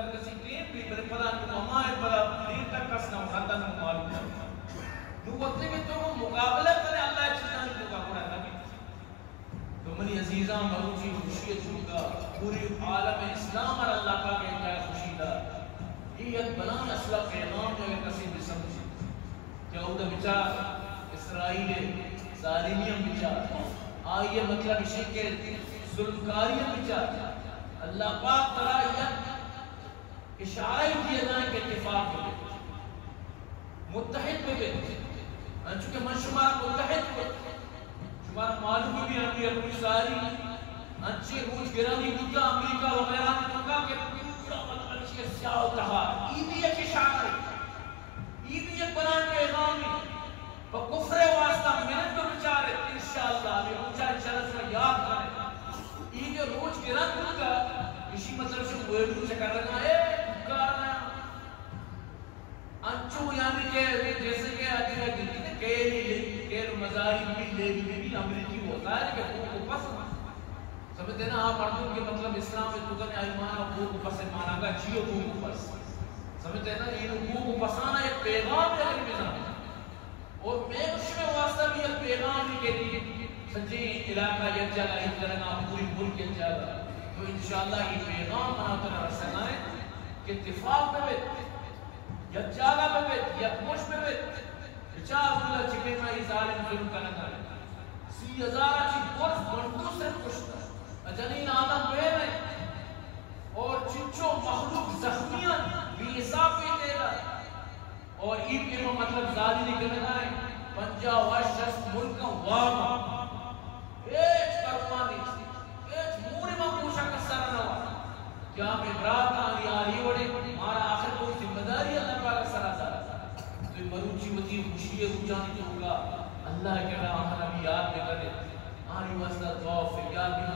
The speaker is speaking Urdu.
اگر کسی ٹیم بھی بڑے پلا تو ہمارے پلا دیر تک کسنا خطا نو معلوم ہے تو وقت کہ تو مقابلہ کرے اللہ چیزاں تو کا قرآن نبی تو منی عزیزاں مروچی خوشی چوکا پوری عالم اسلام اور اللہ کا کہ کیا خوشی دا یہ بلان اصلہ پیغام جو کسی بھی سمجھی یہود بچار اسرائیل ظالمیاں بچار آئیے مطلب اسی کے ظلمکاریاں بچار اللہ پاک ترائیت اشارہ دیئے جائیں کہ اتفاق ہوئے متحد ہوئے چونکہ من شمار متحد ہوئے شمار معلوم بھی ہم یہ اپنی ساری انچے روچ گرانی ہوتا امریکہ وغیرہ نے کہا کہ پورا مطلب اس کے سیاہ تہار یہ بھی ایک اشارہ ہے یہ بھی ایک بلان پیغام ہے کفر واسطہ محنت تو بچارے انشاءاللہ ابھی اونچا انشاءاللہ سے یاد کریں یہ جو روچ گران ہوگا اسی مطلب سے ویڈو سے کر رہا ہے کرنا انچو یعنی کہ جیسے کہ آجی ہے کہ کیر مزاری بھی بھی امریکی ہوتا ہے کہ وہ کو پس سمجھتے نا آپ مردوں کے مطلب اسلام میں تو کرنے ایمان اور وہ کو پس مانا گا چیو کو پس سمجھتے نا یہ کو پسانا ایک پیغام ہے اگر بزان اور میں اس میں واسطہ بھی ایک پیغام ہی کے لیے سچی علاقہ یک جگہ ایک جگہ پوری ملک یک جگہ تو انشاءاللہ یہ پیغام مناتنا رسنا ہے کہ اتفاق میں یک جگہ میں بیت یک مش میں بیت بچار اللہ چکے میں ہی ظالم ظلم کا نہ کرے 30,000 چی برف گھنٹوں سے کشتا جنین آدم بے رہے اور چچو مخلوق زخمیاں بھی حساب بھی دے رہا اور ایک کے مطلب ظالی نکلنا ہے 50 ملکاں واما ایچ کرمانی ایچ موری ماں پوشا کسر نوا کیا میں برات آنی آری وڑے مارا آخر کوئی ذمہ داری اللہ پاک سرا سارا تو مروچی وطی خوشی روچانی تو ہوگا اللہ کے رہا ہمیں ابھی یاد میں کرے آنی وزدہ دعا فریاد بھی